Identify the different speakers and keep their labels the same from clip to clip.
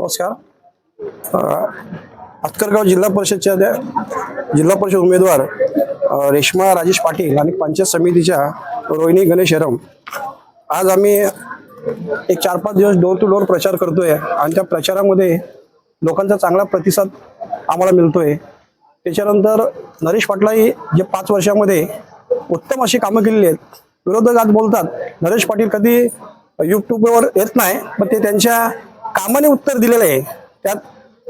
Speaker 1: नमस्कार. अ, जिल्हा परिषदच्या त्या जिल्हा परिषद उमेदवार रेश्मा राजेश पाटील आणि पंचायत समितीच्या रोहिणी गणेश हेरम. आज आम्ही एक चार पाच दिवस डोर टू डोर प्रचार करतोय आणि त्या प्रचारामध्ये लोकांचा चांगला प्रतिसाद आम्हाला मिळतोय. त्याच्यानंतर नरेश पाटलाही जे पाच वर्षामध्ये उत्तम अशी कामं केलेली आहेत विरोधक आज बोलतात नरेश पाटील कधी यूट्यूबवर येत नाही पण ते त्यांच्या कामाने उत्तर दिलेलं आहे. त्यात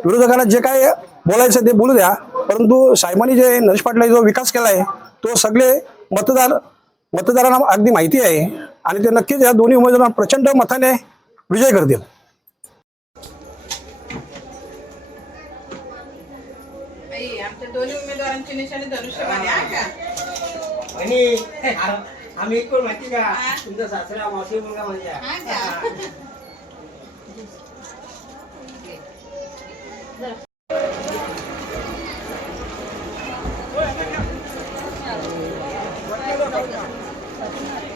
Speaker 1: विरोधकांना जे काय बोलायचं ते बोलू द्या. परंतु साहेबांनी जे नरेश पाटलांनी जो विकास केला आहे तो सगळे मतदार मतदारांना अगदी माहिती आहे. आणि ते नक्कीच या दोन्ही उमेदवारांना प्रचंड मताने विजय करतील.
Speaker 2: आई, आमच्या दोन्ही उमेदवारांची निशाणी धनुष्यबाण आहे का?
Speaker 3: आणि आ- आम्ही कोण माहिती का? तुमचा सासरा मावशी मुलगा म्हणजे
Speaker 2: हा?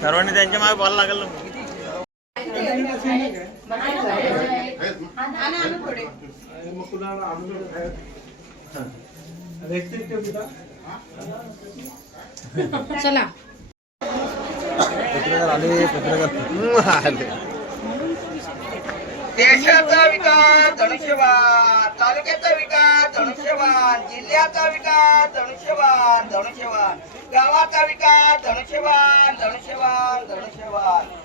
Speaker 4: सर्वांनी त्यांच्या मागे बॉल लागेल ना.
Speaker 2: आणा, आणा थोडे. चला
Speaker 5: देशाचा विकास धनुष्यबाण तालुक्याचा विकास धनुष्यबाण जिल्ह्याचा विकास धनुष्यबाण धनुष्यबाण गावाचा विकास धनुष्यबाण धनुष्यबाण धनुष्यबाण